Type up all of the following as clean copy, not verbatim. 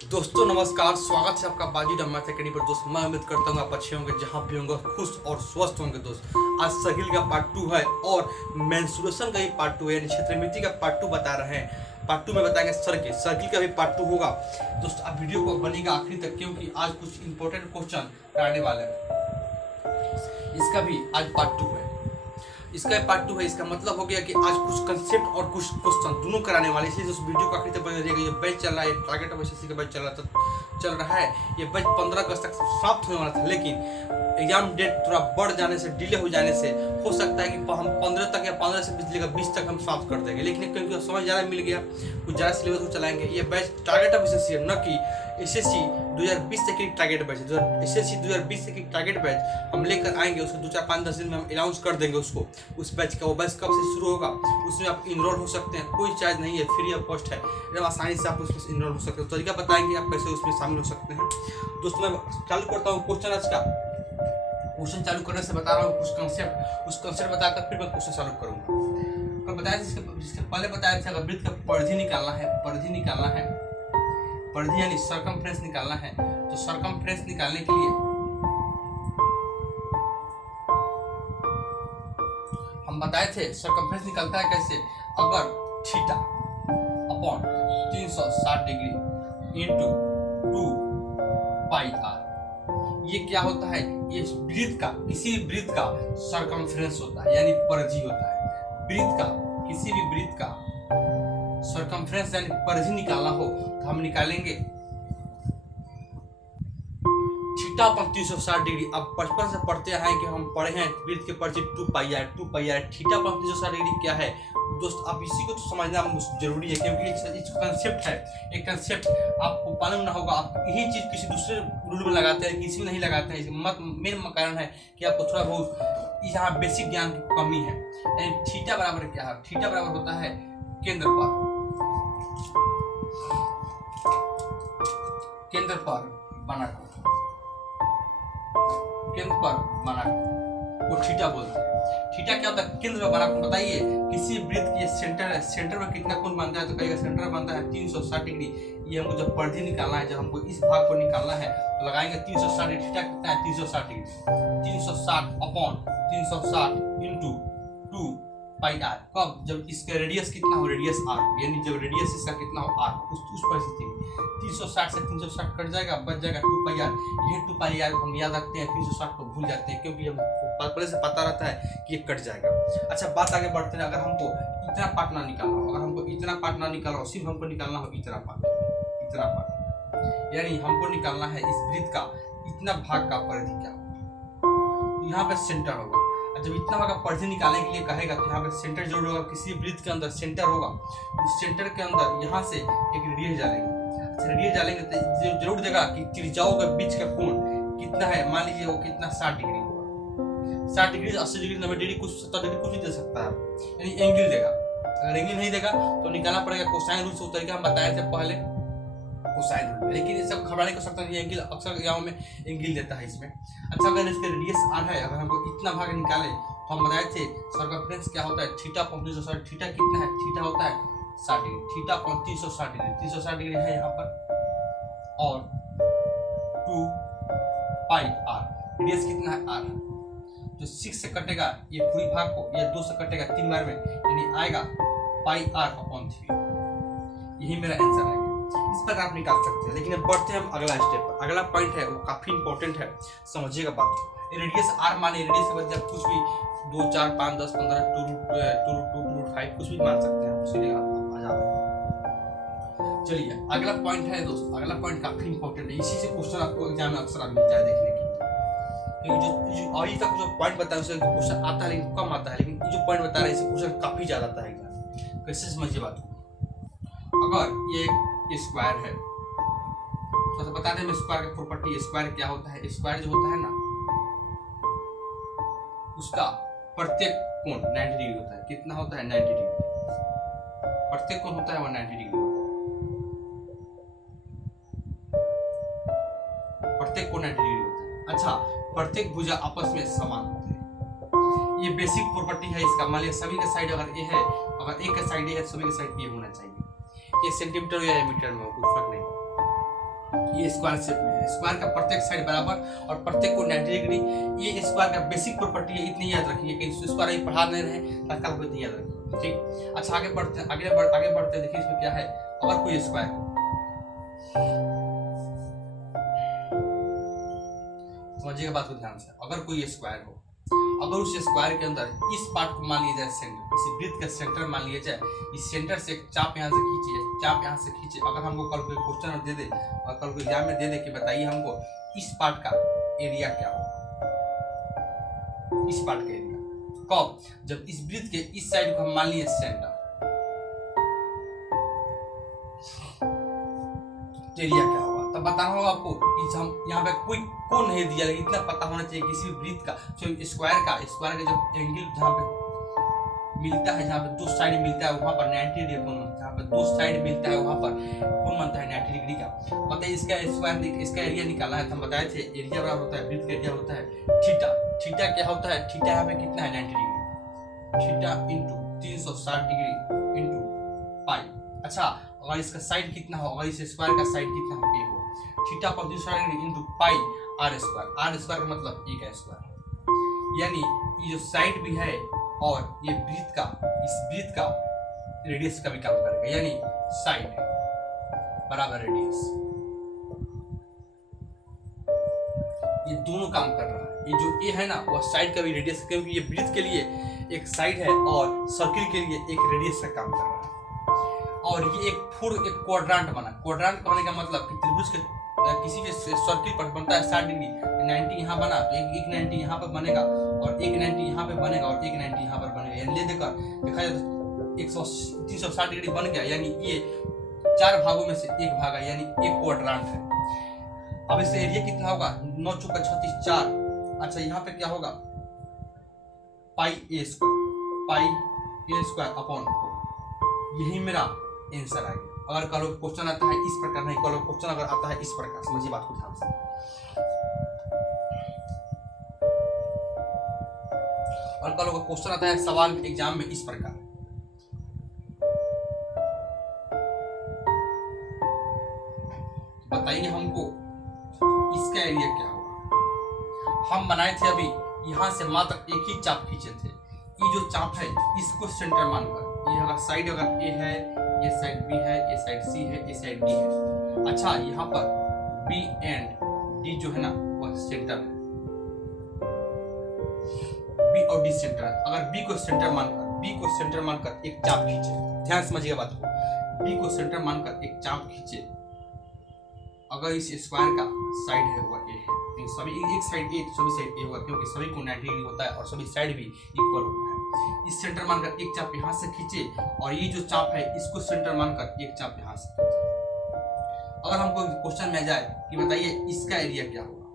दोस्तों नमस्कार, स्वागत है आपका बाजी डम्मा अकेडमी पर। दोस्त मैं उम्मीद करता हूँ आप अच्छे होंगे, जहाँ भी होंगे खुश और स्वस्थ होंगे। दोस्त आज साइकिल का पार्ट 2 है और मेंस्ट्रुएशन का भी पार्ट 2 है, यानी क्षेत्रमिति का पार्ट 2 बता रहे हैं। पार्ट 2 में बताएंगे सर्किल का भी पार्ट 2 होगा। दोस्त आप वीडियो को बनेगा आखिरी तक, क्योंकि आज कुछ इंपॉर्टेंट क्वेश्चन आने वाले हैं। इसका भी आज पार्ट 2 है, इसका पार्ट 2 है। इसका मतलब हो गया कि आज कुछ कंसेप्ट और कुछ क्वेश्चन दोनों कराने वाले, इसलिए उस वीडियो का आखिर तक बने रहिएगा। ये बैच चल रहा है, टारगेट ऑफ एसएससी का बैच चल रहा है। ये बैच 15 अगस्त तक समाप्त होने वाला था, लेकिन एग्जाम डेट थोड़ा बढ़ जाने से, डिले हो जाने से हो सकता है कि हम 15 तक या 15 से 20 तक हम समाप्त कर देंगे। लेकिन क्योंकि समय ज़्यादा मिल गया, कुछ ज़्यादा सिलेबस को चलाएंगे। ये बैच टारगेट ऑफ एसएससी है, न कि एसएससी 2020 तक की टारगेट बैच है। एसएससी 2020 तक की टारगेट बैच हम लेकर आएंगे, उसको 2-4-5-10 दिन में हम अनाउंस कर देंगे उसको, उस बैच का। वो बैच कब से शुरू होगा, उसमें आप इनरोल हो सकते हैं, कोई चार्ज नहीं है, फ्री ऑफ कॉस्ट है, एकदम आसानी से आप उसमें इनरोल हो सकते हैं। तरीका बताएंगे आप कैसे उसमें शामिल हो सकते हैं। दोस्तों मैं चालू करता हूँ क्वेश्चन आज का। क्वेश्चन चालू करने से बता रहा हूँ कुछ कंसेप्ट, उस कंसेप्ट बताकर फिर मैं क्वेश्चन चालू करूँगा। और बताया जिसके पहले बताया था, अगर वृत्त का परिधि निकालना है, परिधि यानी सर्कमफ्रेंस निकालना है। तो सर्कमफ्रेंस निकालने के लिए हम बताए थे सर्कमफ्रेंस निकलता है कैसे। अगर theta upon 360 degree into 2 pi R, ये क्या होता है, ये वृत्त का, किसी भी वृत्त का सर्कमफ्रेंस होता है, यानी परिधि होता है। वृत्त का, किसी भी वृत्त का सर्कमफ्रेंस यानी परिधि निकालना हो तो हम निकालेंगे थीटा अपॉन 360 डिग्री। अब बचपन से पढ़ते हैं कि हम पढ़े हैं वृत्त के परिधि 2 pi are. Theta upon 360 degree क्या है दोस्त, आप इसी को तो समझना जरूरी है, क्योंकि एक कंसेप्ट है। एक कंसेप्ट आपको मालूम ना होगा, आप यही चीज किसी दूसरे रूल में लगाते हैं, किसी में नहीं लगाते हैं। मेन कारण है कि आपको थोड़ा बहुत यहाँ बेसिक ज्ञान की कमी है। यानी थीटा बराबर क्या है, थीटा बराबर होता है केंद्र पर बना वो थीटा बोलते हैं। थीटा क्या होता है, केंद्र में बना। बताइए किसी वृत्त की सेंटर है, सेंटर में कितना कोण बनता है, तो कहेगा सेंटर में बनता है 360 डिग्री। ये हमको जब परिधि निकालना है, जब हमको इस भाग को निकालना है तो लगाएंगे 360 डिग्री। थीटा कितना है, 360 degree. 360 upon 360 into 2 pi R. कब, जब इसका रेडियस कितना हो, रेडियस आर, यानी जब रेडियस इसका कितना हो आर, उस परिस्थिति में 360 से 360 कट जाएगा, बच जाएगा 2 पाई आर। यही 2 पाई आर को हम याद रखते हैं, 360 को भूल जाते हैं, क्योंकि हम पहले से पता रहता है कि ये कट जाएगा। अच्छा, बात आगे बढ़ते हैं। अगर हमको इतना पार्ट ना निकालना हो, सिर्फ हमको निकालना हो इतना पार्ट, यानी हमको निकालना है इस वृत्त का इतना भाग का परिधि क्या होगा, यहाँ पे सेंटर होगा। जब इतना भाग का परिधि निकालने के लिए कहेगा तो यहाँ पे सेंटर जरूर होगा, किसी वृत्त के अंदर सेंटर होगा। उस सेंटर के अंदर यहाँ से एक रेडियस डालेंगे। अच्छा, रेडियस डालेंगे तो जरूर देगा कि त्रिज्याओं के बीच का कोण कितना है। मान लीजिए वो कितना 60 डिग्री होगा, 60 डिग्री, 80 डिग्री, 90 डिग्री, कुछ 70 डिग्री, कुछ भी दे सकता है, यानी एंगल देगा। अगर एंगल नहीं देगा तो निकालना पड़ेगा कोसाइन रूल से। वो तरीका हम बताए थे पहले, कोसाइन रूल। लेकिन ये सब घबराने को सकता है, एंगल अक्सर गाँव में एंगल देता है इसमें। अच्छा, अगर इसके रेडियस आर है, अगर हमको इतना भाग निकाले तो हम बताए थे सर्कमफ्रेंस क्या होता है, थीटा अपॉन 360। थीटा कितना है, थीटा होता है 60 degree. Theta upon 360 degree, 360 degree है यहाँ पर, और 2 पाई आर। रेडियस कितना है, आर है। जो 6 से कटेगा ये पूरी भाग को, या 2 से कटेगा 3 बार में, यानी आएगा पाई आर अपॉन 3। यही मेरा आंसर है। इस प्रकार आप निकाल सकते हैं। लेकिन अब बढ़ते हैं हम अगला स्टेप पर। अगला पॉइंट है वो काफी इंपॉर्टेंट है, समझिएगा बात। रेडियस आर माने, रेडियस के बाद जब कुछ भी 2, 4, 5, 10, 15, 2√5 कुछ भी मान सकते हैं, चलिएगा आजाद है। चलिए अगला पॉइंट है दोस्त, अगला पॉइंट काफी इंपॉर्टेंट है। इसी से क्वेश्चन आपको एग्जाम में अक्सर मिलता है देखने के लिए। जो अभी तक जो पॉइंट बताया उससे क्वेश्चन आता है, लेकिन कम आता है। लेकिन जो पॉइंट बता रहे हैं इससे क्वेश्चन काफी ज्यादा आता है एग्जाम। कैसे समझिए बात को। अगर ये स्क्वायर है तो बता दें स्क्वायर की प्रॉपर्टी। स्क्वायर क्या होता है, स्क्वायर जो होता है ना, उसका प्रत्येक कोण 90 डिग्री होता है। कितना होता है, 90 डिग्री। प्रत्येक कोण होता है वो 90 डिग्री होता है, प्रत्येक कोण 90 डिग्री होता है। अच्छा, प्रत्येक भुजा आपस में समान होते हैं। ये बेसिक प्रॉपर्टी है इसका। मान लिया सभी का साइड अगर ए है, अगर एक का साइड ए है, सभी का साइड ए होना चाहिए। ये सेंटीमीटर या मीटर में कोई फर्क नहीं। ये स्क्वायर शेप में है, स्क्वायर का प्रत्येक साइड बराबर और प्रत्येक को 90 डिग्री। ये स्क्वायर का बेसिक प्रॉपर्टी है, इतनी याद रखिए कि स्क्वायर अभी पढ़ा नहीं रहे तत्काल को इतनी याद रखिए, ठीक। अच्छा आगे बढ़ते हैं, आगे बढ़ते देखिए इसमें क्या है। अगर कोई स्क्वायर समझिएगा बात को ध्यान से, अगर कोई स्क्वायर हो, अगर उस स्क्वायर के अंदर इस पार्ट को मान लिया जाए सेंटर, किसी वृत्त का सेंटर मान लिया जाए, इस सेंटर से एक चाप यहाँ से खींचिए, चाप यहाँ से खींचे। अगर हमको कल कोई क्वेश्चन दे दे और कल को एग्जाम में दे दे कि बताइए हमको इस पार्ट का एरिया क्या होगा, इस पार्ट का एरिया कब, जब इस वृत्त के इस साइड को हम मान लिए सेंटर, एरिया क्या होगा तब बताना होगा आपको। हम यहाँ पे कोई कोण नहीं दिया, लेकिन इतना पता होना चाहिए किसी वृत्त का, स्क्वायर का जब एंगल जहाँ पे मिलता है, जहाँ पे दो साइड मिलता है वहां पर 90 डिग्री कोण, जहाँ पे दो साइड मिलता है वहां पर कोण बनता है 90 डिग्री का। बताइए इसका स्क्वायर, इसका एरिया निकालना है, हम बताए थे एरिया बराबर होता है वृत्त का एरिया होता है थीटा। थीटा क्या होता है, थीटा यहाँ पे कितना है 90 degree, theta into 360 degree into पाई। अच्छा अगर इसका साइड कितना हो, अगर इस स्क्वायर का साइड कितना हो, ए हो, थीटा पर 360 degree into pi R square. R square का मतलब ए का स्क्वायर, यानी ये जो साइड भी है और ये वृत्त का, इस वृत्त का रेडियस का भी काम करेगा, यानी साइड बराबर रेडियस, ये दोनों काम कर रहा है। ये जो ए है ना वह साइड का भी रेडियस, क्योंकि ये वृत्त के लिए एक साइड है और सर्किल के लिए एक रेडियस का काम कर रहा है। और ये एक क्वाड्रेंट बना, क्वाड्रेंट कहने का मतलब कि त्रिभुज के किसी भी सर्किल पर बनता है 60 डिग्री, 90 यहाँ बना तो एक 90 यहाँ पर बनेगा और एक 90 यहाँ पे बनेगा और एक 90 यहाँ पर बनेगा, यानी ले देकर देखा जाए तो 360 डिग्री बन गया, यानी ये 4 भागों में से एक भाग है, यानी एक क्वाड्रेंट है। अब इससे एरिया कितना होगा, 9 चौका 36 4। अच्छा यहाँ पे क्या होगा, पाई ए स्क्वायर अपॉन 4, यही मेरा आंसर आ गया। अगर कल क्वेश्चन आता है इस प्रकार, नहीं कल क्वेश्चन अगर आता है इस प्रकार, समझिए बात को ध्यान से। और कल क्वेश्चन आता है सवाल एग्जाम में इस प्रकार, बताइए हमको इसका एरिया क्या होगा। हम बनाए थे अभी यहां से मात्र एक ही चाप खींचे थे, ये जो चाप है इसको सेंटर मानकर, ये अगर साइड अगर ए है, ये साइड बी है, ये साइड सी है, ये साइड डी है। अच्छा यहाँ पर बी एंड डी जो है ना वह सेंटर है, बी और डी सेंटर है। अगर बी को सेंटर मानकर एक चाप खींचे, ध्यान समझिएगा बात को, बी को सेंटर मानकर एक चाप खींचे, अगर इस स्क्वायर का साइड है वह ए है, सभी एक साइड ए सभी साइड ए होगा, क्योंकि सभी को 90 डिग्री होता है और सभी साइड भी इक्वल होता है। इस सेंटर मानकर एक चाप यहां से खींचे और ये जो चाप है इसको सेंटर मानकर एक चाप यहां से खींचे। अगर हमको क्वेश्चन में जाए कि बताइए इसका एरिया क्या होगा,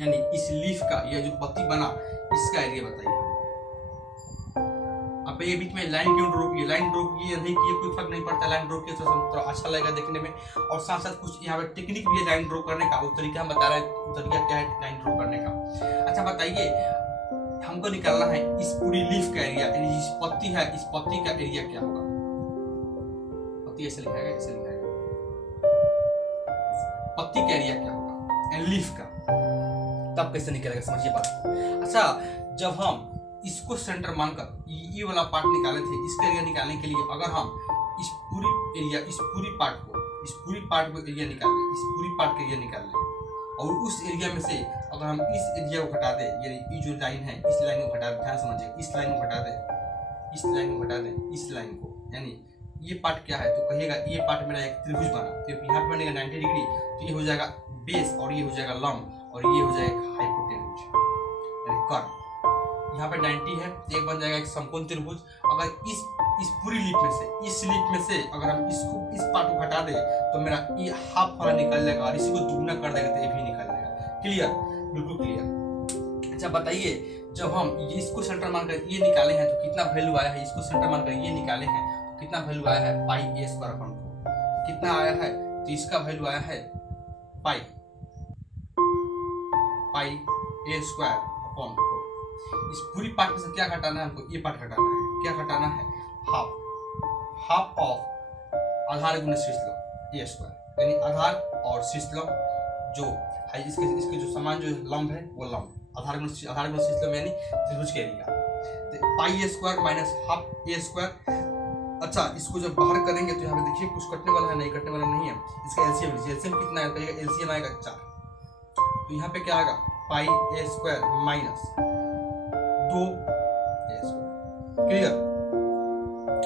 यानी इस लीफ का, यह जो पत्ती बना इसका एरिया बताइए। अब ये बीच में लाइन क्यों ड्रॉ की, लाइन ड्रॉ की नहीं की कोई फर्क नहीं पड़ता, लाइन ड्रॉ किया तो अच्छा लगेगा देखने में। और साथ साथ कुछ यहाँ पे टेक्निक भी है लाइन ड्रॉ करने का, वो तरीका हम बता रहे हैं, तरीका क्या है लाइन ड्रॉ करने का। अच्छा बताइए हमको निकालना है इस पूरी लीफ का एरिया, यानी इस पत्ती है, इस पत्ती का एरिया क्या होगा। पत्ती ऐसे लिखाएगा, ऐसे लिखाएगा, पत्ती का एरिया क्या होगा लीफ का, तब कैसे निकलेगा समझिए बात। अच्छा जब हम इसको सेंटर मानकर ये वाला पार्ट निकाले थे, इसका एरिया निकालने के लिए अगर हम इस पूरी एरिया, इस पूरी पार्ट को एरिया निकाल लें, इस पूरी पार्ट का एरिया निकाल लें और उस एरिया में से अगर हम इस एरिया को घटा दें, यानी ये जो लाइन है इस लाइन को घटा दें, ध्यान समझिए, इस लाइन को घटा दें, इस लाइन को घटा दें, इस लाइन को, यानी ये पार्ट क्या है तो कहिएगा ये पार्ट मेरा एक त्रिभुज बना, तो यहाँ पे बनेगा 90 डिग्री, तो ये हो जाएगा बेस और ये हो जाएगा लंब और ये हो जाएगा हाइपोटेन्यूज यानी कर्व। यहाँ पे 90 है, एक बन जाएगा एक समकोण त्रिभुज। अगर इस पूरी लीफ में से, इस लीफ में से अगर हम इसको इस पार्ट को घटा दें तो मेरा ये हाफ वाला निकल जाएगा और इसी को दुगना कर देगा तो ये भी निकल जाएगा। क्लियर, बिल्कुल क्लियर। अच्छा बताइए जब हम इसको सेंटर मानकर ये निकाले हैं तो कितना वैल्यू आया है, इसको सेंटर मानकर ये निकाले हैं तो कितना वैल्यू आया है, पाई ए स्क्वायर अपॉन 4 कितना आया है, तो इसका वैल्यू आया है पाई ए स्क्वायर अपॉन 4। इस पूरी पार्ट में से क्या घटाना है हमको, ये पार्ट घटाना है, क्या घटाना है, हाफ ऑफ आधार गुणे शीर्ष लंब ए स्क्वायर, यानी आधार और शीर्ष लंब जो है इसके जो समान जो लंब है वो लंब आधार गुण शीर्ष लंब यानी त्रिभुज के एरिया। तो पाई ए स्क्वायर माइनस हाफ ए स्क्वायर। अच्छा, इसको जब बाहर करेंगे तो यहाँ पे देखिए कुछ कटने वाला है, नहीं कटने वाला नहीं है। इसका एलसीएम कितना है, एलसीएम आएगा 4। तो यहाँ पे क्या आएगा, पाई ए स्क्वायर माइनस 2 ए स्क्वायर। क्लियर,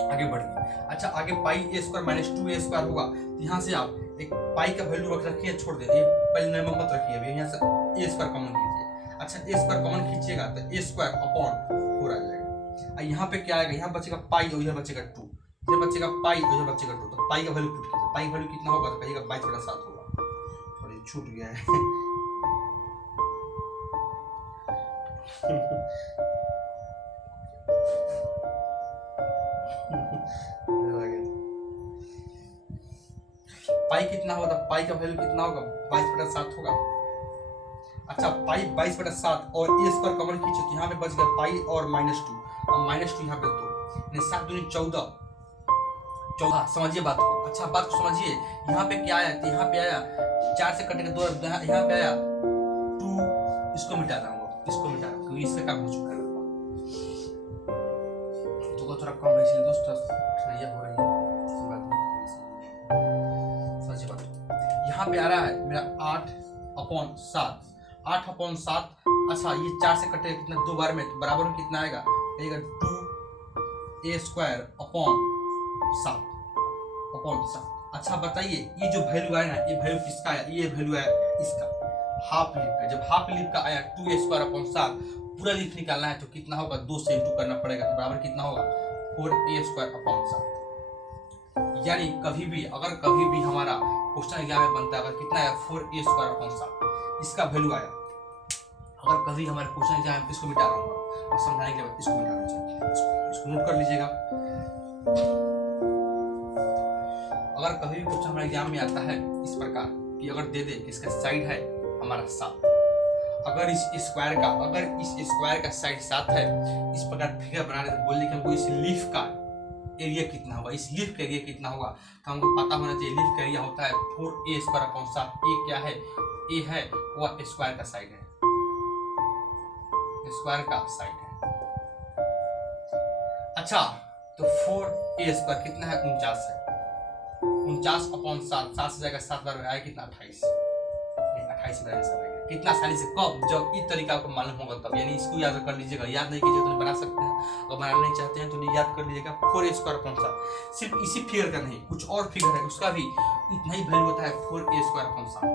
आगे बढ़िए। अच्छा, आगे पाई ए स्क्वायर माइनस 2 ए स्क्वायर होगा। तो यहाँ से आप एक पाई का वैल्यू रख रखिए, छोड़ दे, ये पहले नंबर मत रखिए, अभी यहाँ से ए स्क्वायर कॉमन कीजिए। अच्छा, ए स्क्वायर कॉमन खींचिएगा तो ए स्क्वायर अपॉन 4 आ जाएगा। यहाँ पे क्या आएगा, यहाँ बचेगा पाई और इधर बचेगा 2, इधर बचेगा पाई और इधर बचेगा 2। तो पाई का वैल्यू पुट कीजिए, पाई वैल्यू कितना होगा, तो कहिएगा 22/7 होगा। थोड़ी छूट गया है पाई कितना होगा, पाई का वैल्यू कितना होगा, 22/7 होगा। अच्छा, पाई 22/7 और ए स्क्वायर कॉमन खींचे तो यहाँ पे बच गया पाई और -2, और -2 यहाँ पे 2, 7 दूनी 14। समझिए बात को, अच्छा बात को समझिए। यहाँ पे क्या आया, तो यहाँ पे आया 4 से कटेगा 2, यहाँ पे आया 2, इसको मिटा रहा हूँ, इसको मिटा रहा हूँ क्योंकि इससे कम हो चुका है। तो थोड़ा कम है इसलिए दोस्तों ये हो रही है, समझिए बात। यहाँ पे आ रहा है मेरा 8/7, 8/7। अच्छा, ये 4 से कटेगा कितना, 2 बार में, तो बराबर में कितना आएगा, 2 ए स्क्वायर अपॉन 7। अच्छा बताइए, ये जो वैल्यू आया ना, ये वैल्यू किसका आया, ये वैल्यू आया इसका, हाफ लीफ का। जब हाफ लीफ का आया 2 स्क्वायर अपॉन 7, पूरा लीफ निकालना है तो कितना होगा, 2 से इंटू करना पड़ेगा, तो बराबर कितना होगा 4 स्क्वायर अपॉन 7। यानी कभी भी अगर कभी भी हमारा क्वेश्चन एग्जाम में बनता है, अगर कितना है 4 स्क्वायर अपॉन 7 इसका वैल्यू आया, अगर कभी हमारे क्वेश्चन एग्जाम में, इसको मिटा रहा हूँ और समझाने के बाद इसको मिटाना चाहिए, इसको नोट कर लीजिएगा। अगर कभी भी क्वेश्चन हमारे एग्जाम में आता है इस प्रकार कि अगर दे दे कि इसका साइड है हमारा 7, अगर इस स्क्वायर का साइड 7 है, इस प्रकार फिगर बना रहे, बोल कि हमको इस लीफ का एरिया कितना होगा, इस लीफ का एरिया कितना होगा, तो हमको पता होना चाहिए लीफ का एरिया होता है 4 स्क्वायर अपॉन 7। ए क्या है, ए है वह स्क्वायर का साइड है, स्क्वायर का साइड है। अच्छा, तो 4 स्क्वायर कितना है, 49 है, 49/7, 7 से जाएगा 7 बार में आया कितना, 28 बार आएगा। कितना आसानी से, कब, जब इस तरीका आपको मालूम होगा तब, यानी इसको याद कर लीजिएगा। याद नहीं कीजिए तो बना सकते हैं, अगर बनाना नहीं चाहते हैं तो नहीं याद कर लीजिएगा। 4 स्क्वायर अपॉन 7 सिर्फ इसी फिगर का नहीं, कुछ और फिगर है उसका भी इतना ही वैल्यू होता है, 4 स्क्वायर अपॉन 7।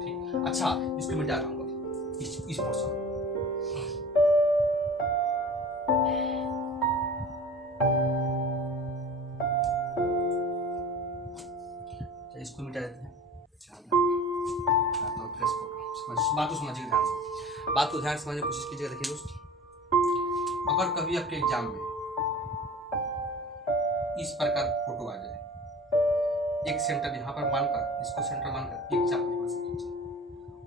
ठीक, अच्छा इसको मिटा रहा हूँ इस पोर्शन। इसको मिटा देते हैं। बात को समझिए ध्यान से, बात को ध्यान से समझने की कोशिश कीजिएगा। देखिए दोस्त, अगर कभी आपके एग्जाम में इस प्रकार फोटो आ जाए, एक सेंटर यहाँ पर मानकर, इसको सेंटर मानकर एक चाप यहाँ से खींचे।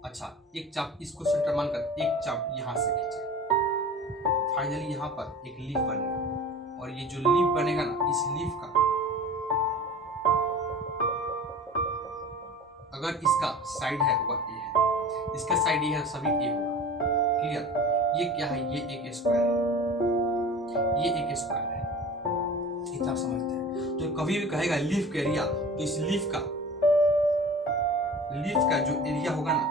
अच्छा, एक चाप इसको सेंटर मानकर एक चाप यहाँ से खींचे। फाइनली यहाँ पर एक लीफ बनेगा, और ये जो लीफ बनेगा ना, इस लीफ का अगर इसका साइड है वह ए है, इसका साइड ए है, सभी ए होगा। क्लियर, ये क्या है, ये एक स्क्वायर है, ये एक स्क्वायर है, इतना आप समझते हैं। तो कभी भी कहेगा लीफ का एरिया, तो इस लीफ का जो एरिया होगा ना,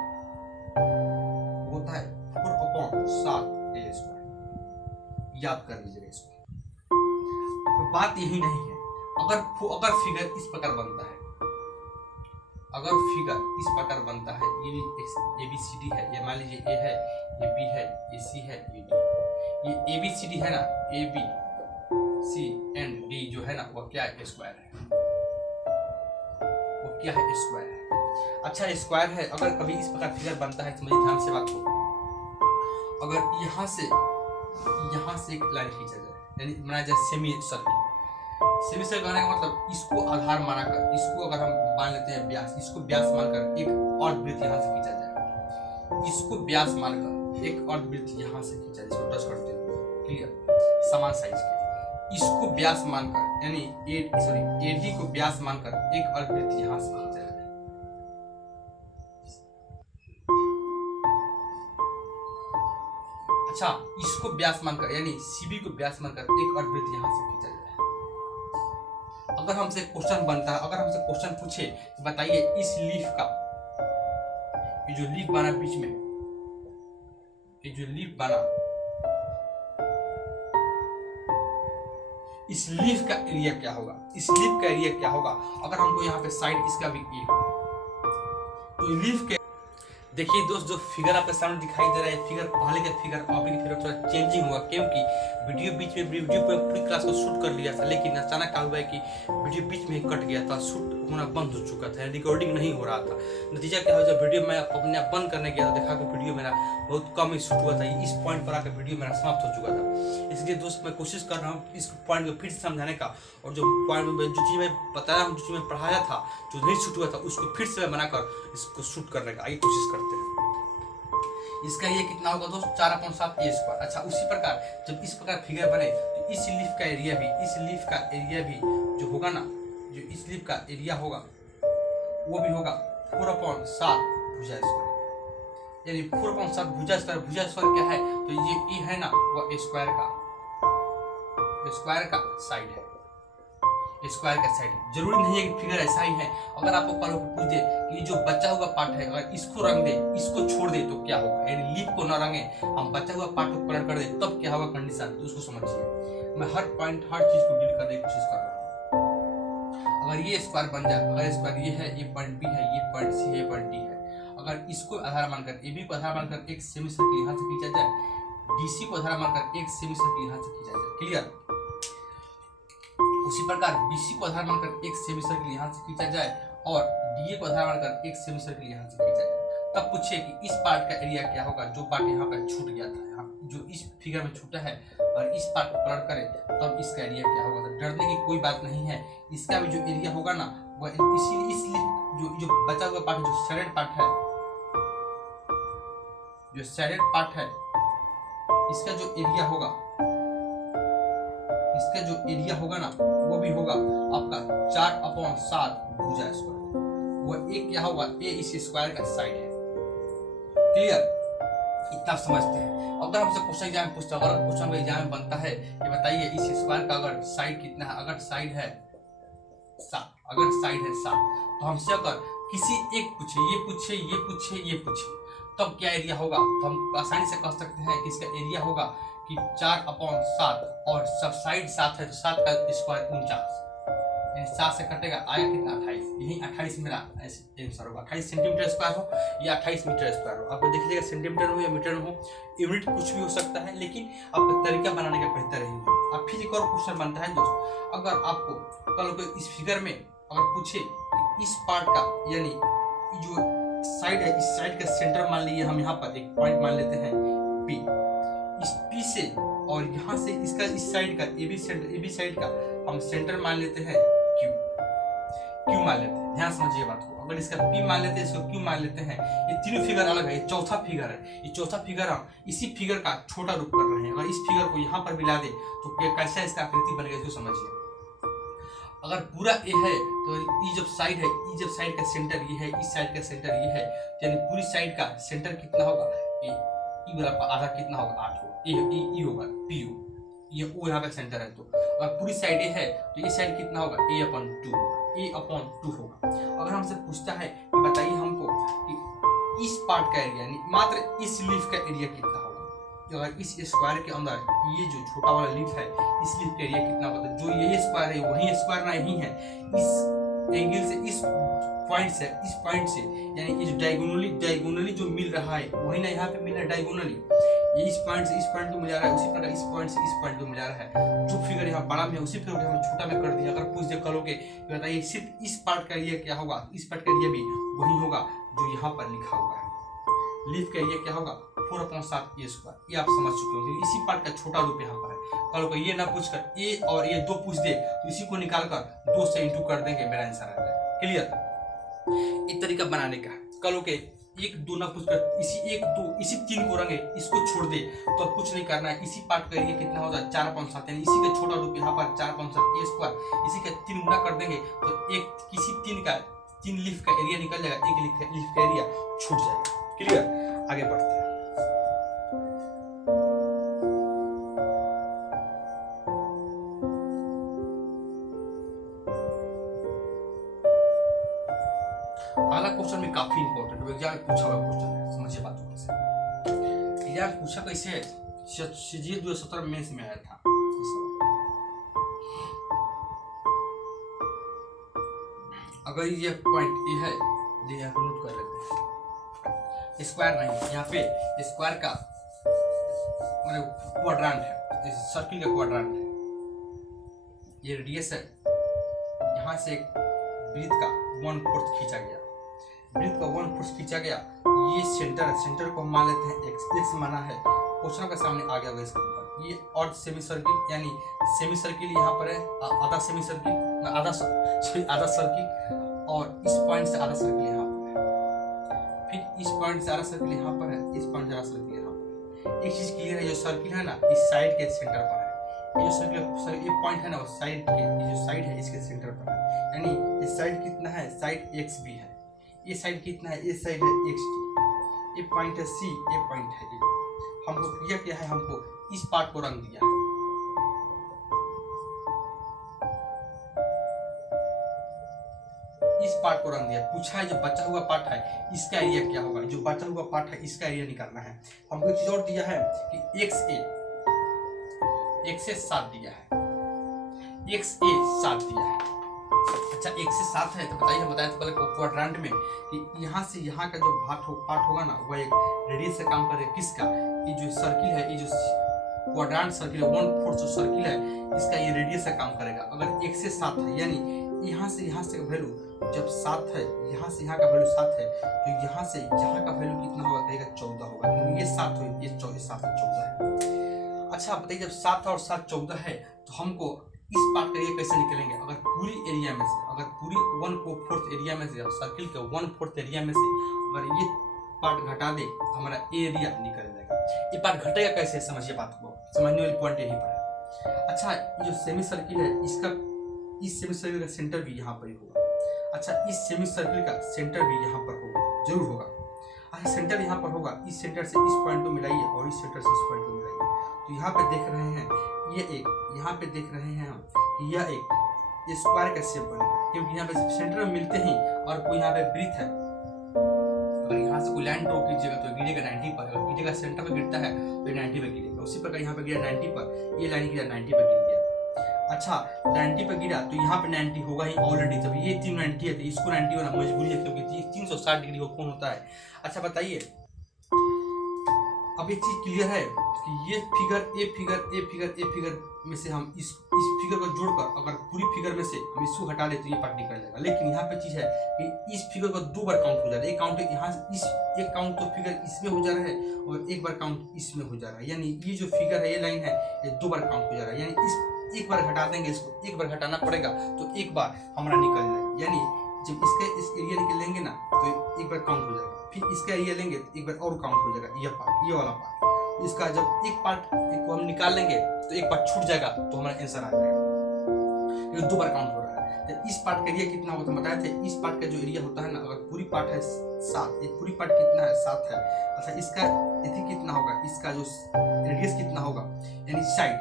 होता है 4/7 ए स्क्वायर। याद कर लीजिएगा इसको। तो बात यही नहीं है, अगर फिगर इस प्रकार बनता है, अगर फिगर इस प्रकार बनता है, ये ए बी सी डी है, ये मान लीजिए ए है, ये बी है, ये सी है, ये डी। ये ए बी सी डी है ना, A B C and D जो है ना, वो क्या है, स्क्वायर है, वो क्या है, स्क्वायर है। अच्छा, स्क्वायर है, अगर कभी इस प्रकार फिगर बनता है, समझिए ध्यान से बात को। अगर यहाँ से एक लाइन खींचा जाए, यानी बनाया जाए सेमी सर्किल कहने का मतलब इसको आधार मानकर, इसको अगर हम मान लेते हैं व्यास, इसको व्यास मानकर एक अर्धवृत्त यहाँ से खींचा जाए, इसको व्यास मानकर एक अर्धवृत्त यहाँ से खींचा जाए, इसको टच करते हुए। क्लियर, समान साइज के इसको व्यास मानकर यानी एडी को व्यास मानकर एक और वृत्त यहां से खींचा जाए। अच्छा, इसको व्यास मानकर यानी सीबी को व्यास मानकर एक और वृत्त यहां से खींचा जाए। अगर हमसे क्वेश्चन बनता है, अगर हमसे क्वेश्चन पूछे तो बताइए इस लीफ का, ये जो लीफ बना बीच में, ये जो लीफ बना, इस लीफ का एरिया क्या होगा, इस लीफ का एरिया क्या होगा अगर हमको यहाँ पे साइड इसका भी ए हो, तो लीफ के देखिए दोस्त, जो फिगर आपके सामने दिखाई दे रहा है, फिगर पहले का फिगर अभी के फिगर थोड़ा चेंजिंग हुआ, क्योंकि वीडियो बीच में वीडियो पूरी क्लास को शूट कर लिया था, लेकिन अचानक क्या हुआ है कि वीडियो बीच में ही कट गया था, शूट होना बंद हो चुका था, रिकॉर्डिंग नहीं हो रहा था। नतीजा क्या हुआ, जब वीडियो मैं अपने आप बंद करने गया था, देखा कि वीडियो मेरा बहुत कम ही शूट हुआ था, इस पॉइंट पर आकर वीडियो मेरा समाप्त हो चुका था। इसलिए दोस्त मैं कोशिश कर रहा हूँ इस पॉइंट को फिर से समझाने का, और जो पॉइंट में जो चीज़ मैं बताया हूँ, जो चीज़ मैं पढ़ाया था, जो नहीं शूट हुआ था, उसको फिर से मैं बनाकर इसको शूट करने का आइए कोशिश करते हैं। इसका ये कितना होगा दोस्त, 4/7 ए स्क्वायर। अच्छा, उसी प्रकार जब इस प्रकार फिगर बने तो इस लीफ का एरिया भी, इस लीफ का एरिया भी जो होगा ना, जो इस लीफ का एरिया होगा वो भी होगा 4/7 भुजा स्क्वायर, यानी 4/7 भुजा स्क्वायर। भुजा स्क्वायर क्या है, तो ये ए है ना, वो स्क्वायर का साइड है, स्क्वायर का साइड। जरूरी नहीं है कि फिगर ऐसा ही है। अगर आपको कल पूछ दे कि जो बचा हुआ पार्ट है, अगर इसको रंग दे, इसको छोड़ दे तो क्या होगा, यानी लीफ को न रंगे, हम बचा हुआ पार्ट को कलर कर दे, तब क्या होगा कंडीशन, तो उसको समझिए। मैं हर पॉइंट, हर चीज को डील करने की कोशिश कर रहा हूँ। अगर ये स्क्वायर बन जाए, अगर स्क्वायर ये है, ये पॉइंट बी है, ये पॉइंट सी है, ये पॉइंट डी है, अगर इसको आधार मानकर, ए बी को आधार मानकर एक सेमी सर्कल यहाँ से खींचा जाए, डीसी को आधार मानकर एक सेमी सर्कल यहाँ से खींचा जाए, क्लियर। उसी प्रकार बीसी को आधार मानकर एक सेमी सर्कल यहाँ से खींचा जाए और डीए को आधार मानकर एक सेमी सर्कल यहाँ से खींचा जाए, तब पूछिए कि इस पार्ट का एरिया क्या होगा, जो पार्ट यहाँ पे छूट गया था, यहाँ जो इस फिगर में छूटा है, और इस पार्ट को कलर करें तब इसका एरिया क्या होगा। तो डरने की कोई बात नहीं है, इसका भी जो एरिया होगा ना, वह इसलिए जो बचा हुआ पार्ट, जो सैडेड पार्ट है, जो सैडेड पार्ट है, इसका जो एरिया होगा, इसका जो एरिया होगा ना, वो भी होगा आपका 4/7 भुजा स्क्वायर। वो एक क्या होगा, ए इस स्क्वायर का साइड है, क्लियर। इतना समझते हैं। अगर हमसे क्वेश्चन एग्जाम पूछता, अगर क्वेश्चन एग्जाम में बनता है कि बताइए इस स्क्वायर का अगर साइड कितना है, अगर साइड है 7, अगर साइड है 7, तो हमसे अगर किसी एक पूछे, ये पूछे, ये पूछे, ये पूछे, तब क्या एरिया होगा, तो हम आसानी से कह सकते हैं कि इसका एरिया होगा कि 4/7, और सब साइड 7 है तो 7 का स्क्वायर 49, यानी 7 से कटेगा, आया कितना 28, यही 28 मेरा आंसर होगा। 28 सेंटीमीटर स्क्वायर हो या 28 मीटर स्क्वायर हो, आपको देखिएगा सेंटीमीटर हो या मीटर हो, यूनिट कुछ भी हो सकता है, लेकिन आपका तरीका बनाने का बेहतर रहेगा। अब फिर एक और क्वेश्चन बनता है दोस्त, अगर आपको कल को इस फिगर में अगर पूछे इस पार्ट का, यानी जो साइड है, इस साइड का सेंटर मान लीजिए, हम यहाँ पर एक पॉइंट मान लेते हैं पी, इस पी से और यहाँ से इसका इस साइड का ए बी साइड का हम सेंटर मान लेते हैं क्यू मान लेते हैं। ध्यान समझिए बात को, अगर इसका पी मान लेते हैं, इसको क्यू मान लेते हैं, ये तीनों फिगर अलग है, ये चौथा फिगर है, ये चौथा फिगर हम इसी फिगर का छोटा रूप कर रहे हैं। अगर इस फिगर को यहाँ पर मिला दे तो कैसा इसका आकृति बनेगा, इसको समझिए। अगर पूरा ए है तो ये जब साइड है, ये जब साइड का सेंटर ये है, इस साइड का सेंटर ये है, यानी पूरी साइड का सेंटर कितना होगा, ई वाला आधा कितना होगा, 8 होगा, ई होगा, पी हो, ये ओ यहाँ पे सेंटर है। तो अगर पूरी साइड ए है तो ये साइड कितना होगा, a/2 होगा। अगर हमसे पूछता है कि बताइए हमको कि इस पार्ट का एरिया, यानी मात्र इस लीफ का एरिया कितना होगा, अगर इस स्क्वायर के अंदर ये जो छोटा वाला लीफ है, इस लीफ का एरिया कितना होगा, जो ये स्क्वायर है वही स्क्वायर नहीं है, इस एंगल से, इस पॉइंट से, यानी ये जो डायगोनली जो मिल रहा है वही ना यहाँ पे मिल रहा है डायगोनली, ये इस पॉइंट से इस पॉइंट को मिला रहा है, उसी प्रकार इस पॉइंट से इस पॉइंट को मिला रहा है। जो फिगर यहाँ बड़ा में उसी फिगर को हम छोटा में कर दिया। अगर पूछ दे करोगे बताइए सिर्फ इस पार्ट का एरिया क्या होगा, इस पार्ट का एरिया भी वही होगा जो यहाँ पर लिखा हुआ है। लीफ का एरिया क्या होगा, 4/7 ए स्क्वायर। ये आप समझ चुके हो, इसी पार्ट का छोटा रूप यहाँ पर है। कल को ये ना पूछकर ए और ये 2 पूछ दे तो इसी को निकाल कर 2 से इंटू कर देंगे, मेरा आंसर आ जाएगा। क्लियर, एक तरीका बनाने का है। कल के एक दो ना कुछ कर, इसी एक दो इसी 3 को रंगे, इसको छोड़ दे तो अब कुछ नहीं करना है। इसी पार्ट का एरिया कितना होगा 4/7, यानी इसी का छोटा रूप यहाँ पर 4/7 a स्क्वायर, इसी का 3 गुना कर देंगे तो एक किसी 3 लीफ का एरिया निकल जाएगा, एक लीफ का एरिया छूट जाएगा। क्लियर, आगे बढ़ते हैं। अगला क्वेश्चन में काफी इंपॉर्टेंट है, एग्जाम में पूछा हुआ क्वेश्चन है, समझिए बात को कैसे। एग्जाम पूछा कैसे है, CGL 2017 मेंस में आया था। अगर ये पॉइंट ये है, ये यहाँ पे नोट कर लेते हैं। स्क्वायर नहीं, यहाँ पे स्क्वायर का मतलब क्वाड्रेंट है, सर्किल का क्वाड्रेंट है, ये रेडियस है, यहाँ से एक वृत्त का 1/4 खींचा गया, वृत्त का 1/4 खींचा गया, ये सेंटर है, सेंटर को हम मान लेते हैं x माना है, क्वेश्चन के सामने आ गया होगा इसके ऊपर। ये और सेमी सर्किल, यानी सेमी सर्किल यहाँ पर है, आधा सेमी सर्किल, आधा सर्किल, और इस पॉइंट से आधा सर्किल यहाँ पर है, फिर इस पॉइंट से आधा सर्किल यहाँ पर है, इस पॉइंट से आधा सर्किल यहाँ पर है। एक चीज क्लियर है, जो सर्किल है ना इस साइड के सेंटर पर है, ये जो सर्किल ये पॉइंट है ना वो साइड के, ये जो साइड है इसके सेंटर पर है, यानी इस साइड कितना है, साइड एक्स भी है, ये साइड कितना है, ये साइड है एक्स टी, ये पॉइंट है सी, ये पॉइंट है ए। हमको क्लियर क्या है, हमको इस पार्ट को रंग दिया है, इस पार्ट को रंग दिया, पूछा है जो बचा हुआ पार्ट है इसका एरिया क्या होगा, जो बचा हुआ पार्ट है इसका एरिया निकालना है। हमको एक चीज और दिया है कि x से 7 दिया है, x a 7 दिया है। अच्छा x से 7 है तो बताइए तो पहले क्वाड्रेंट में कि यहाँ से यहाँ का जो पार्ट होगा ना वह एक रेडियस से काम करेगा, किसका, ये जो सर्किल है, ये जो क्वाड्रेंट सर्किल है, 1/4 जो सर्किल है इसका ये रेडियस से काम करेगा। अगर x से 7 है, यानी यहाँ से वैल्यू जब 7 है, यहाँ से यहाँ का वैल्यू 7 है, तो यहाँ से यहाँ का वैल्यू कितना होगा, कहेगा 14 होगा, क्योंकि ये 7 है, ये 7 है 14 है। अच्छा बताइए जब 7 और 7 14 है तो हमको इस पार्ट का एरिया कैसे निकलेंगे, अगर पूरी एरिया में से, अगर पूरी 1/4 एरिया में से, सर्किल के 1/4 एरिया में से अगर ये पार्ट घटा दे तो हमारा एरिया निकल जाएगा। ये पार्ट घटेगा कैसे, समझिए बात को, समझने वाली पॉइंट यहीं पर है। अच्छा ये जो सेमी सर्किल है इसका, इस सेमी सर्किल का सेंटर भी यहाँ पर ही होगा। अच्छा इस सेमी सर्किल का सेंटर भी यहाँ पर होगा, जरूर होगा। अच्छा सेंटर यहाँ पर होगा, इस सेंटर से इस पॉइंट को मिलाइए और इस सेंटर से इस पॉइंट को मिलाइए, तो यहाँ पे देख रहे हैं ये एक, यहाँ पे देख रहे हैं हम कि यह एक स्क्वायर का शेप बनेगा, क्योंकि यहाँ पे सेंटर में मिलते ही और कोई यहाँ पे वृत्त है, अगर यहाँ से कोई लाइन ड्रॉ कीजिएगा तो गिरेगा 90 पर, अगर गिरेगा सेंटर पे गिरता है तो 90 पे गिरेगा, उसी प्रकार यहाँ पे गिरा 90 पर, ये लाइन गिरा 90 पे गिर गया। अच्छा 90 पे गिरा तो यहाँ पे 90 होगा ही ऑलरेडी, जब ये 390 है तो इसको 90 होना मजबूरी है, क्योंकि 360 डिग्री को कौन होता है। अच्छा बताइए अब एक चीज क्लियर है कि ये फिगर में से हम इस फिगर को जोड़कर अगर पूरी फिगर में से हम इसको हटा ले तो ये पार्ट निकल जाएगा, लेकिन यहाँ पे चीज है कि इस फिगर को 2 बार काउंट हो जा रहा है, एक काउंट यहाँ इस एक काउंट तो फिगर इसमें हो जा रहा है और एक बार काउंट इसमें हो जा रहा है, यानी ये जो फिगर है ये लाइन है ये 2 बार काउंट हो जा रहा है, यानी इस एक बार हटा देंगे, इसको एक बार हटाना पड़ेगा तो एक बार हमारा निकल जाएगा, यानी जब इसका इस एरिया निकल लेंगे ना तो एक बार काउंट हो जाएगा, फिर इसका एरिया लेंगे तो एक बार और काउंट हो जाएगा, ये पार्ट, ये वाला पार्ट, इसका जब एक पार्ट को हम निकाल लेंगे तो एक पार्ट छूट जाएगा तो हमारा आंसर आ जाएगा, ये 2 बार काउंट हो रहा है। तो इस पार्ट का एरिया कितना होता है बताए थे, इस पार्ट का जो एरिया होता है ना, अगर पूरी पार्ट है 7, ये पूरी पार्ट कितना है 7 है। अच्छा इसका यदि कितना होगा, इसका जो रेडियस कितना होगा, यानी साइड,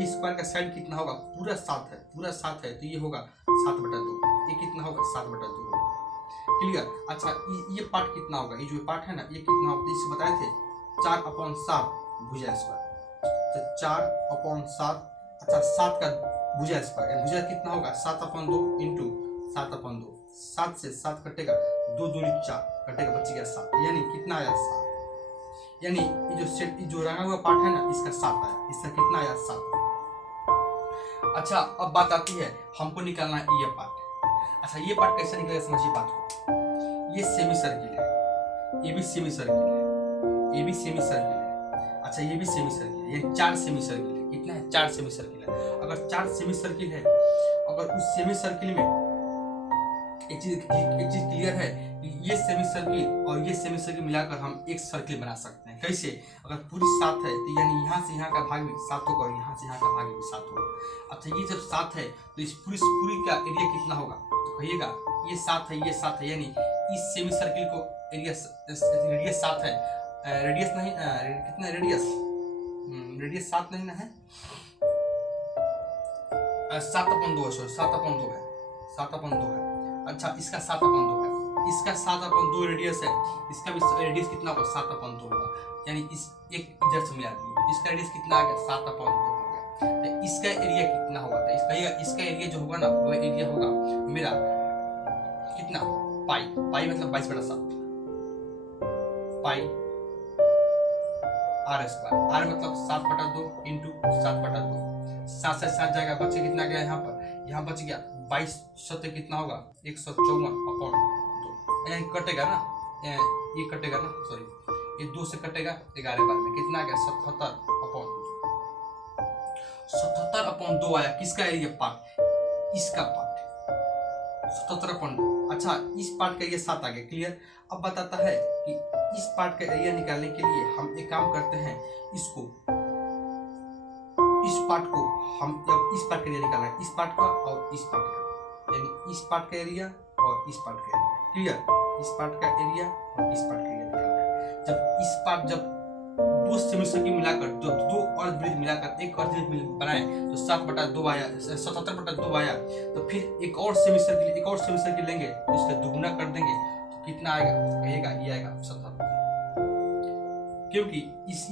ये स्क्वायर का साइड कितना होगा, पूरा 7 है, पूरा 7 है तो ये होगा 7/2, ये कितना होगा 7/2 होगा। क्लियर। अच्छा ये पार्ट कितना होगा, ये जो पार्ट है ना ये कितना होगा, इसे बताए थे 4/7 भुजा स्क्वायर, तो 4/7। अच्छा 7 का भुजा स्क्वायर, भुजा कितना होगा 7/2 इंटू 7/2, 7 से 7 कटेगा, 2 दूनी 4 कटेगा, बच गया 7, यानी कितना आया 7, यानी ये जो सेट जो रंगा हुआ पार्ट है ना इसका 7 आया, इसका कितना आया 7। अच्छा अब बात आती है हमको निकालना है ये पार्ट। अच्छा ये पार्ट कैसे निकलेगा समझिए बात को, ये सेमी सर्किल है, ये भी सेमी सर्किल है, ये भी सेमी सर्किल है। अच्छा ये भी सेमी सर्किल है, ये 4 सेमी सर्किल है, कितना है 4 सेमी सर्किल है। अगर 4 सेमी सर्किल है, अगर उस सेमी सर्किल में एक चीज क्लियर है ये सेमी सर्किल और ये सेमी सर्किल मिलाकर हम एक सर्किल बना सकते हैं। कैसे? अगर पूरी 7 है तो यानी यहाँ से यहाँ का भाग भी 7 होगा और यहाँ से यहाँ का भाग भी 7 होगा। अच्छा, ये जब 7 है तो इस पूरी का एरिया कितना होगा? तो कहिएगा ये 7 है, ये 7 है, यानी इस सेमी सर्किल को रेडियस 7 है, रेडियस नहीं, कितना रेडियस 7 नहीं ना है, 7/2 है, सॉरी 7/2 है, 7/2 है। अच्छा, इसका 7/2 है, इसका 7/2 रेडियस है, इसका भी रेडियस कितना होगा? 7/2 होगा, यानी इस एक इधर से मिला दिए, इसका रेडियस कितना आ गया? 7/2 हो गया। तो इसका एरिया कितना होगा? तो इसका एरिया जो होगा ना, वो एरिया होगा मेरा कितना? पाई मतलब 22/7, पाई r², r मतलब 7/2 इंटू 7/2, 7 से 7 जाएगा, बचे कितना गया यहाँ पर? यहाँ बच गया 22 सत्य कितना होगा? 154/2, यानी कटेगा ना, ये कटेगा ना, सॉरी ये 2 से कटेगा, 11 बार में कितना आ गया? 77/2, 77/2 आया। किसका एरिया? पार्ट, इसका पार्ट 77/2। अच्छा, इस पार्ट का एरिया 7 आ गया, क्लियर। अब बताता है कि इस पार्ट का एरिया निकालने के लिए हम एक काम करते हैं, इस पार्ट को हम जब इस पार्ट का एरिया निकालना है, इस पार्ट का और इस पार्ट का, यानी इस पार्ट का एरिया और इस पार्ट का एरिया, क्लियर। इस पार्ट का एरिया और इस पार्ट का एरिया निकालना है। जब इस पार्ट जब 2 सेमी सर्किल मिलाकर, जो 2 अर्ध ब्रिज मिलाकर एक अर्ध ब्रिज बनाए तो 7/2 आया, 77/2 आया। तो फिर एक और सेमी सर्किल लेंगे तो इसका दुगुना कर देंगे तो कितना आएगा? कहिएगा ये आएगा 77, क्योंकि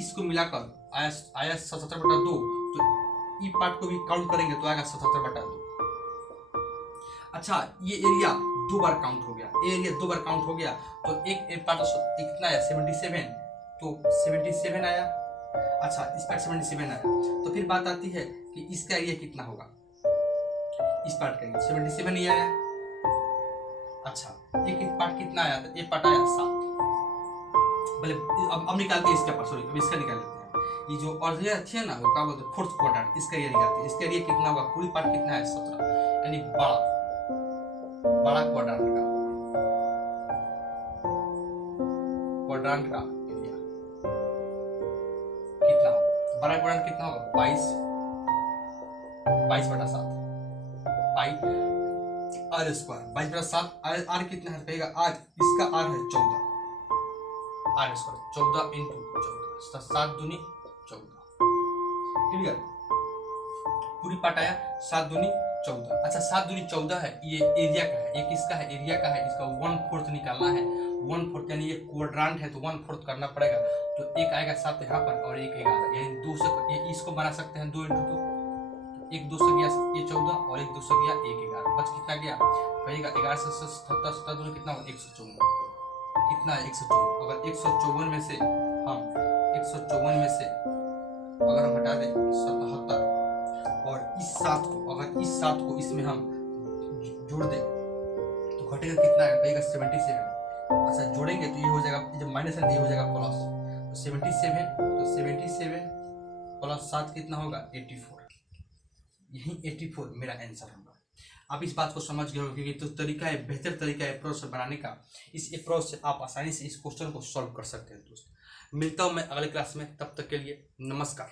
इसको मिलाकर आया 77/2, तो ई पार्ट को भी काउंट करेंगे तो आएगा 77/2। अच्छा, ये एरिया 2 बार काउंट हो गया, एरिया 2 बार काउंट हो गया, तो एक पार्ट कितना आया? 77, तो 77 आया। अच्छा, इस पार्ट 77 आया, तो फिर बात आती है कि इसका एरिया कितना होगा? इस पार्ट का एरिया 77 ही आया। अच्छा, एक पार्ट कितना आया? तो एक पार्ट आया 7। भले अब निकालते हैं इसका पार्ट, सॉरी अब इसका निकाल लेते हैं। ये जो अर्ध अच्छी है ना, वो क्या बोलते हैं? 4th क्वाड्रेंट, इसका एरिया निकालते हैं। इसका एरिया कितना होगा? पूरी पार्ट कितना है? 17, यानी बड़ा क्वाड्रेंट का एरिया कितना होगा? बड़ा क्वाड्रेंट कितना होगा? 22/7 पाई r², 22/7 r कितना है? कहेगा r, इसका r है 14, r², 14 इंटू 14, 7 दूनी 14, क्लियर। पूरी पार्ट आया 7 दूनी 14। अच्छा, 7 दूनी 14 है, ये एरिया का है, एक इसका है, एरिया का है, इसका 1/4 निकालना है। 1/4 यानी ये क्वाड्रेंट है तो 1/4 करना पड़ेगा, तो एक आएगा 7 यहाँ पर और एक 11, यानी 2 से ये इसको बना सकते हैं 2 इंटू 2, एक 2 से गया ये 14 और एक 2 से गया 1 11, बच कितना गया? कहिएगा 11 से 77, 7 दूनी कितना होगा? 154, कितना है? 154। अगर 154 में से अगर हम हटा दें 77 और इस 7 को, अगर इस 7 को इसमें हम जोड़ दें तो घटेगा कितना है? कहेगा 77। अच्छा, जोड़ेंगे तो ये हो जाएगा, जब माइनस है तो ये हो जाएगा प्लस, तो 77 प्लस 7 कितना होगा? 84। यही 84 मेरा आंसर होगा। आप इस बात को समझ गए होंगे कि तो तरीका है, बेहतर तरीका है अप्रोच से बनाने का। इस अप्रोच से आप आसानी से इस क्वेश्चन को सॉल्व कर सकते हैं दोस्त। मिलता हूँ मैं अगले क्लास में, तब तक के लिए नमस्कार।